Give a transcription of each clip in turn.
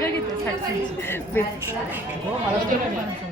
मजा घेते साक्षी हो मला तर खूप आनंद झाला. हाय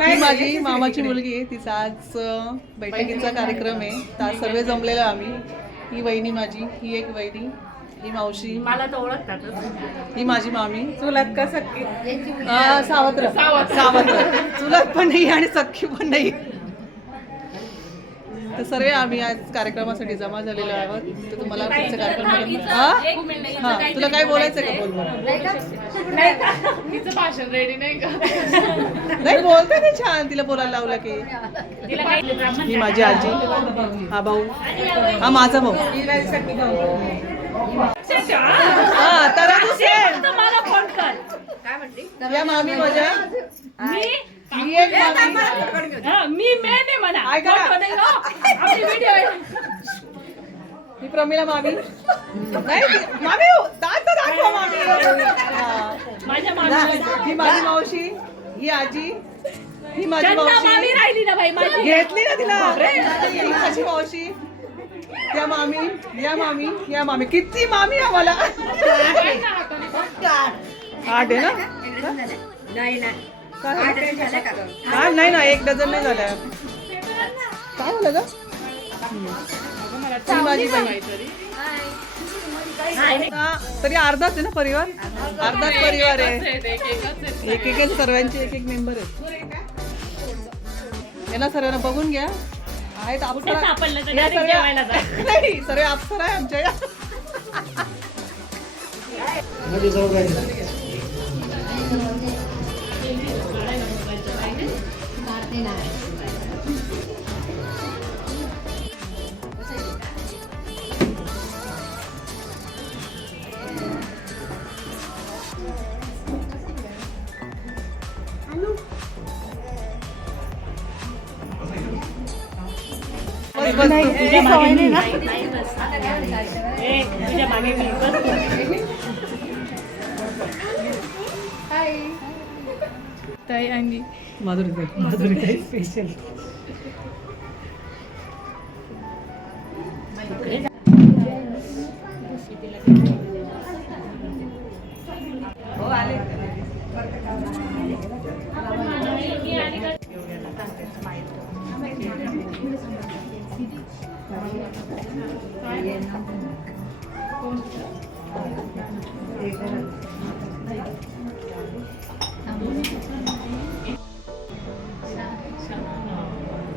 ही माझी मामाची मुलगी आहे तिचा आज बैठकीचा कार्यक्रम आहे. तर आज सर्व जमलेलो आम्ही. ही वहिनी माझी ही एक वहिनी ही मावशी. मला तर ओळखतातच. ही माझी मामी. चुलत का सक्की अं, सावत्र. सावत्र. चुलत पण नाही आणि सख्खी पण नाही. तर सर्व आम्ही आज कार्यक्रमासाठी जमा झालेलो आहोत. तर तुम्हाला पुढच्या कार्यक्रम हा? हा तुला काय बोलायचं का? बोल तिचं भाषण रेडी नाही का? नाही बोलते ते छान. तिला बोलायला लावलं की. ही माझी आजी हा भाऊ. हा माझा भाऊ. हा तर तू सेम. मला फोन कर. या मामी माझ्या मी मी म्हणा? फोटो नाही हो. आपली व्हिडिओ आहे. ही प्रमिला मामी. नाही ती- मामी हो, दात तर दाखवा मामी. हा. माझ्या ही. माझी मावशी ही आजी ही माझी चंदा मामी मावशी राहिली ना बाई माझी. घेतली ना तिला. ही माझी मावशी. त्या मामी या मामी या मामी. किती मामी आम्हाला. आठ आहे ना? काय? काय नाही ना एक डझन नाही झाल्या काय झालं ग? तरी अर्धाच आहे ना परिवार? अर्धाच परिवार आहे. एक एक सर्वांचे एक एक मेंबर आहेत. यांना सर्वांना बघून घ्या. आहेत अप्सरा. नाही सर्व अप्सरा आहे आमच्या या. बस, ताई आणि माधुरी ताई, माधुरी ताई स्पेशल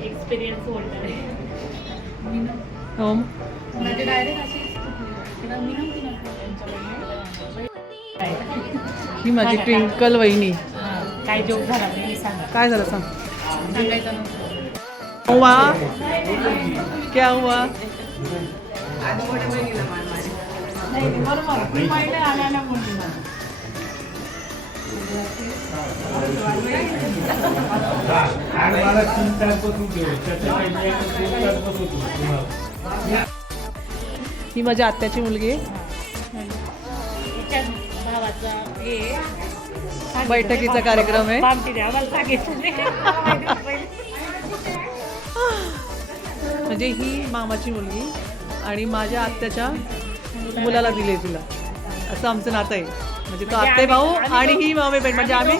एक्सपिरियन्स होल्डर आहे. हो म्हणजे डायरेक्ट अशी ही माझी ट्विंकल वहिनी. काय जोक झाला ते मी सांगा. काय झालं सांग. सांगायचं नव्हतं हुआ क्या हुआ नाही नाही, बरोबर. मी पहिले आल्या ना मला तीन ही माझ्या आत्याची मुलगी बैठकीचा कार्यक्रम आहे. म्हणजे ही मामाची मुलगी आणि माझ्या आत्याच्या मुलाला दिले तिला. असं आमचं नातं आहे. म्हणजे तो आत्ते भाऊ आणि ही मामे बहीण. म्हणजे आम्ही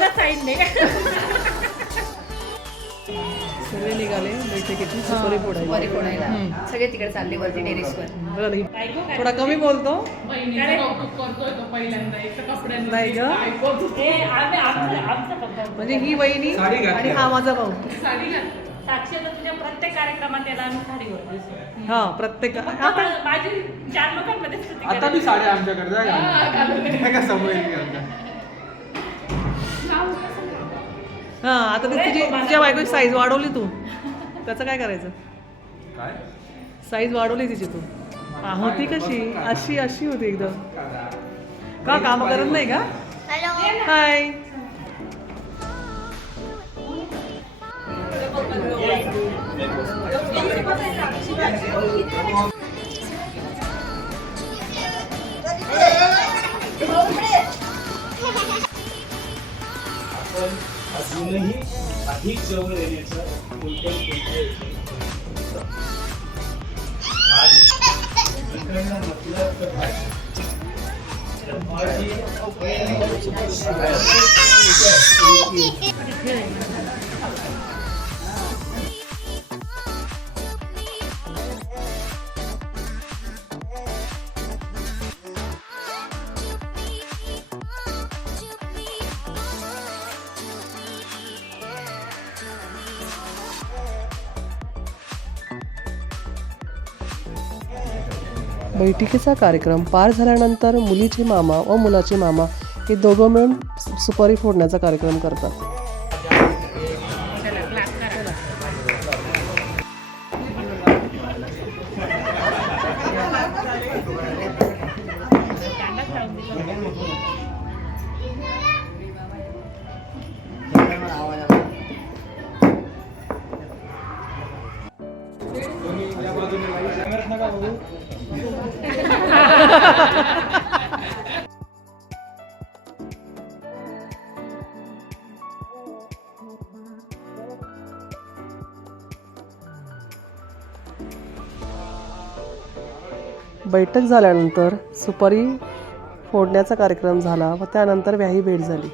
सर्व निघाले सुपारी फोडायला. हम्म. सगळे तिकडे चालले वरती टेरेसवर. बरं, ही थोडा कमी बोलतो? नाही ग. म्हणजे ही वहिनी आणि हा माझा भाऊ. साक्षी आता तुझ्या प्रत्येक कार्यक्रमात याला आम्ही साडीवर. हा प्रत्येक आता आता माझी चार लोकांमध्ये स्तुती आता करायची. बी साड्या आमच्याकडे का? समोर हा आता ती तुझी तुझ्या बायकोची साईज वाढवली तू. त्याचं काय करायचं? काय? साईज वाढवली तिची तू. होती कशी? अशी अशी होती एकदम. का? काम करत नाही का? हाय अजूनही अधिक जवळ येण्याचा कोणत्याच कोणत्या आज इकडनं म्हटलं तर माझी बैठकीचा कार्यक्रम पार झाल्यानंतर मुलीचे मामा व मुलाचे मामा हे दोघं मिळून सुपारी फोडण्याचा कार्यक्रम करतात. बैठक झाल्यानंतर सुपारी फोडण्याचा कार्यक्रम झाला व त्यानंतर व्याही भेट झाली.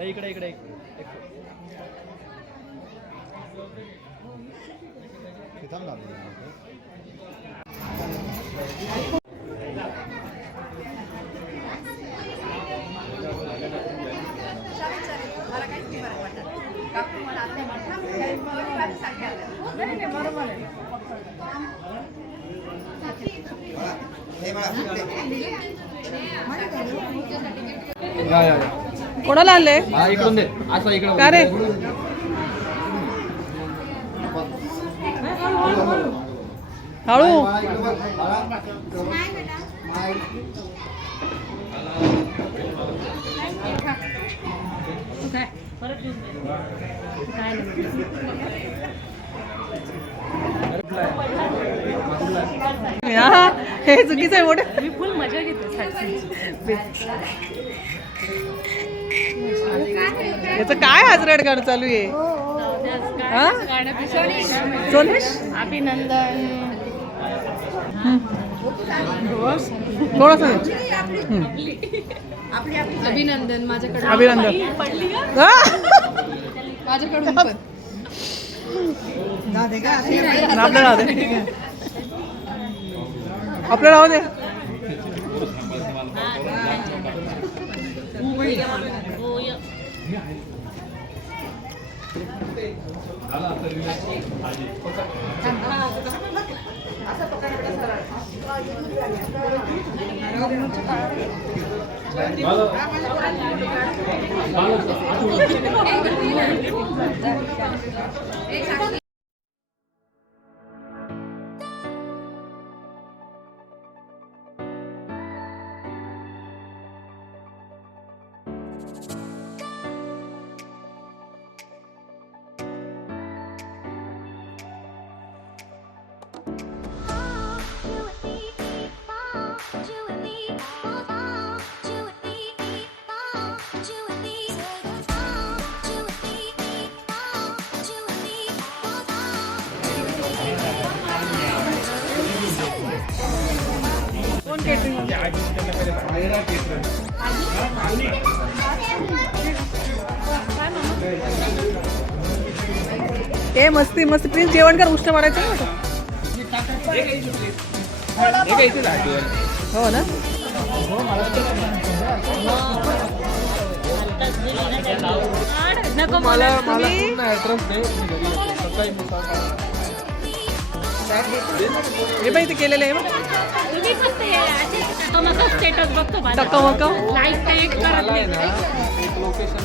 इकडे इकडे या या या. कोणाला आणले हा इकडून दे. असं इकडे का रे? हळू. हा, हे चुकीचं आहे मोठे. मी फुल मजा घेते याचं काय हाजरड गाणं चालू आहे? हा? सोनेश? अभिनंदन. थोडस अभिनंदन माझ्याकडे अभिनंदन. पडली का? हा? माझ्याकडून पण. आपलं राहू दे आपलं राहू दे. サンドウィッチ。ए मस्ती मस्ती. प्लीज जेवण कर ना आता. हो ना? नको मला मला हे बाई ते केलेलं आहे हे ना? एक लोकेशन